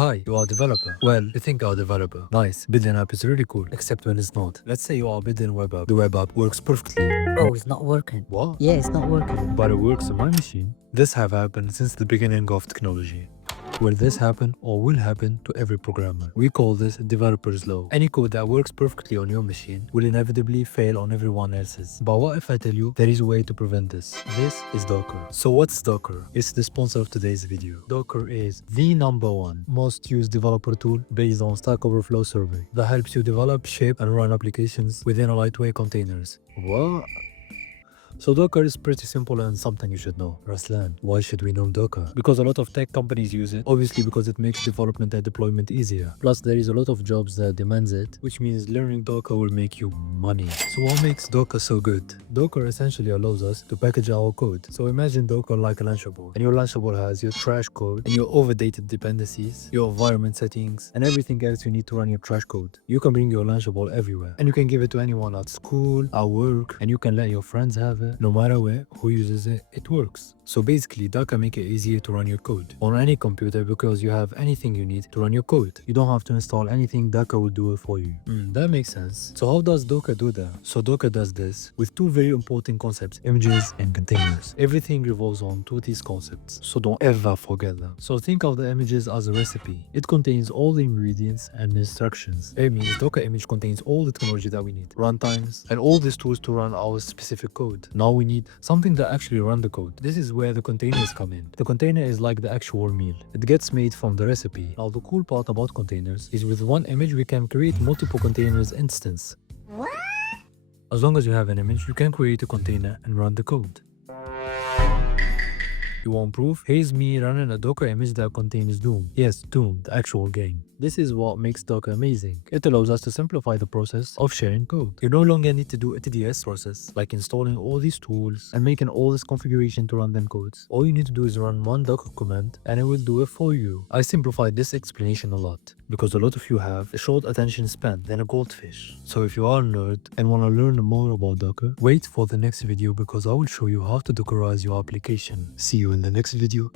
Hi, you are a developer. Well, you think you're a developer. Nice. Building app is really cool, except when it's not. Let's say you are building a web app. The web app works perfectly. Oh, it's not working. What? Yeah, it's not working. But it works on my machine. This have happened since the beginning of technology. Will this happen or will happen to every programmer? We call this developer's law. Any code that works perfectly on your machine will inevitably fail on everyone else's. But what if I tell you there is a way to prevent this? This is Docker. So what's Docker? It's the sponsor of today's video. Docker is the #1 most used developer tool based on Stack Overflow survey that helps you develop, shape, and run applications within a lightweight containers. What? So Docker is pretty simple and something you should know. Raslan, why should we know Docker? Because a lot of tech companies use it, obviously because it makes development and deployment easier. Plus there is a lot of jobs that demands it, which means learning Docker will make you money. So what makes Docker so good? Docker essentially allows us to package our code. So imagine Docker like a Lunchable, and your Lunchable has your trash code and your overdated dependencies, your environment settings, and everything else you need to run your trash code. You can bring your Lunchable everywhere, and you can give it to anyone at school, at work, and you can let your friends have it. No matter where, who uses it, it works. So basically, Docker make it easier to run your code on any computer because you have anything you need to run your code. You don't have to install anything, Docker will do it for you. That makes sense. So how does Docker do that? So Docker does this with two very important concepts, images and containers. Everything revolves on two of these concepts, so don't ever forget them. So think of the images as a recipe. It contains all the ingredients and instructions. It means Docker image contains all the technology that we need, runtimes, and all these tools to run our specific code. Now we need something that actually run the code. This is where the containers come in. The container is like the actual meal. It gets made from the recipe. Now the cool part about containers is with one image we can create multiple containers instance. What? As long as you have an image, you can create a container and run the code. You want proof? Here's me running a Docker image that contains Doom. Yes, Doom, the actual game. This is what makes Docker amazing. It allows us to simplify the process of sharing code. You no longer need to do a tedious process, like installing all these tools and making all this configuration to run them codes. All you need to do is run one Docker command and it will do it for you. I simplified this explanation a lot, because a lot of you have a short attention span than a goldfish. So if you are a nerd and want to learn more about Docker, wait for the next video because I will show you how to Dockerize your application. See you in the next video.